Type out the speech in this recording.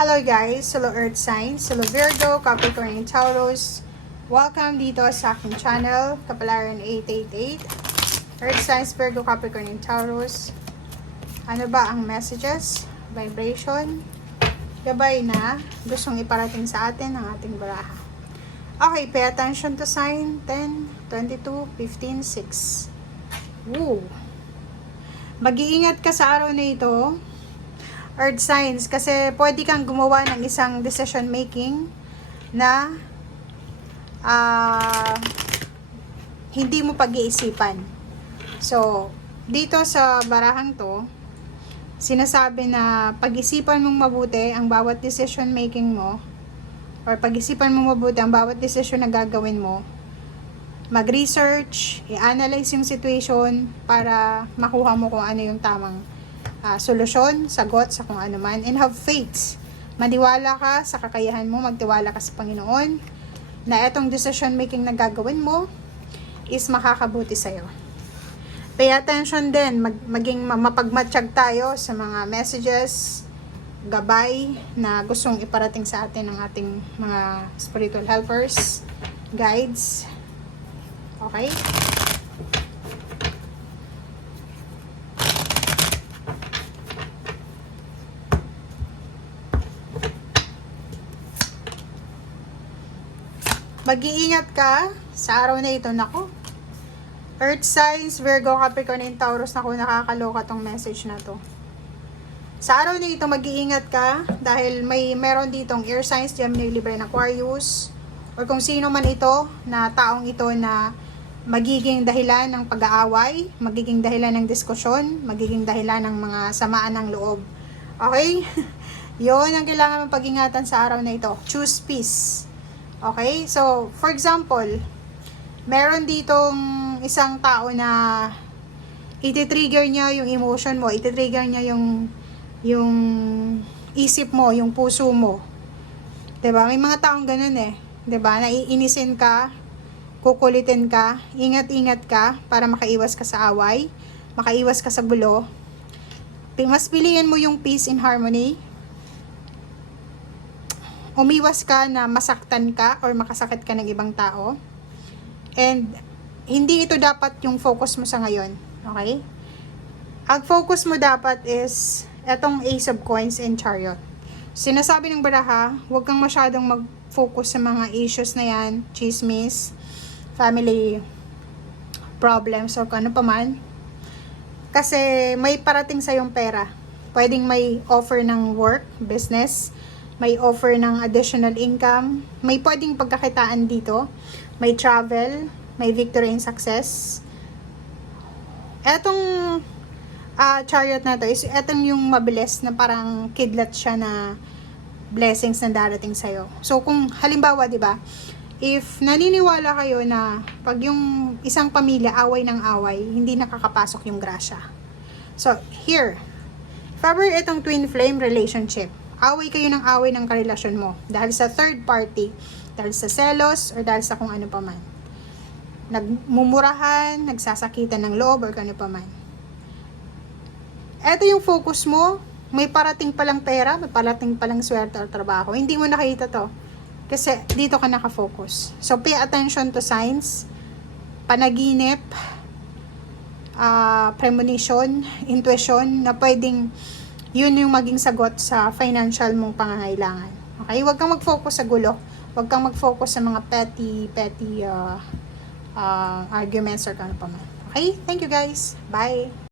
Hello guys, hello Earth Signs, hello Virgo, Capricorn, and Taurus. Welcome dito sa aking channel, Kapalaran 888. Earth Signs, Virgo, Capricorn, and Taurus. Ano ba ang messages, vibration, gabay na gustong iparating sa atin ng ating baraha? Okay, pay attention to sign 10, 22, 15, 6. Woo! Mag-iingat ka sa araw na ito, Earth Signs, kasi pwede kang gumawa ng isang decision making na hindi mo pag-iisipan. So, dito sa barahang to, sinasabi na pag-isipan mong mabuti ang bawat decision making mo, or pag-isipan mong mabuti ang bawat decision na gagawin mo. Mag-research, i-analyze yung situation para makuha mo kung ano yung tamang solusyon, sagot sa kung ano man, and have faith. Maniwala ka sa kakayahan mo, magtiwala ka sa Panginoon na etong decision making na gagawin mo is makakabuti sa'yo. Pay attention din, maging mapagmatsyag tayo sa mga messages, gabay na gustong iparating sa atin ng ating mga spiritual helpers, guides. Okay? Mag-iingat ka sa araw na ito. Nako, Earth Signs, Virgo, Capricorn, and Taurus. Nako, nakakaloka tong message na to. Sa araw na ito, mag-iingat ka dahil meron ditong Air Signs, Gemini, Libra, and Aquarius, or kung sino man ito na taong ito na magiging dahilan ng pag-aaway, magiging dahilan ng diskusyon, magiging dahilan ng mga samaan ng loob. Okay? Yon ang kailangan mong pag-ingatan sa araw na ito. Choose peace. Okay? So, for example, meron ditong isang tao na iti-trigger niya yung emotion mo, iti-trigger niya yung isip mo, yung puso mo. 'Di ba? May mga taong ganun eh. 'Di ba? Naiinisin ka, kukulitin ka, ingat-ingat ka para makaiwas ka sa away, makaiwas ka sa gulo. Mas piliin mo yung peace and harmony. Umiwas ka na masaktan ka or makasakit ka ng ibang tao. And hindi ito dapat yung focus mo sa ngayon. Okay? Ang focus mo dapat is etong Ace of Coins and Chariot. Sinasabi ng baraha, huwag kang masyadong mag-focus sa mga issues na yan, chismis, family problems, or ano pa man. Kasi may parating sa yung pera. Pwedeng may offer ng work, business, may offer ng additional income, may pwedeng pagkakitaan dito, may travel, may victory and success. Etong chariot na to is etong yung mabilis na parang kidlat siya na blessings na darating sa'yo. So kung halimbawa, di ba, if naniniwala kayo na pag yung isang pamilya away ng away, hindi nakakapasok yung grasya. So here, if ever itong twin flame relationship, away kayo ng away ng karelasyon mo dahil sa third party, dahil sa selos, or dahil sa kung ano pa man. Nagmumurahan, nagsasakitan ng loob, or kung ano pa man. Eto yung focus mo, may parating palang pera, may parating palang swerte or trabaho. Hindi mo nakita to. Kasi dito ka nakafocus. So pay attention to signs, panaginip, premonition, intuition, na pwedeng yun yung maging sagot sa financial mong pangangailangan. Okay? Huwag kang mag-focus sa gulo. Huwag kang mag-focus sa mga petty arguments or kano pa man. Okay? Thank you guys. Bye!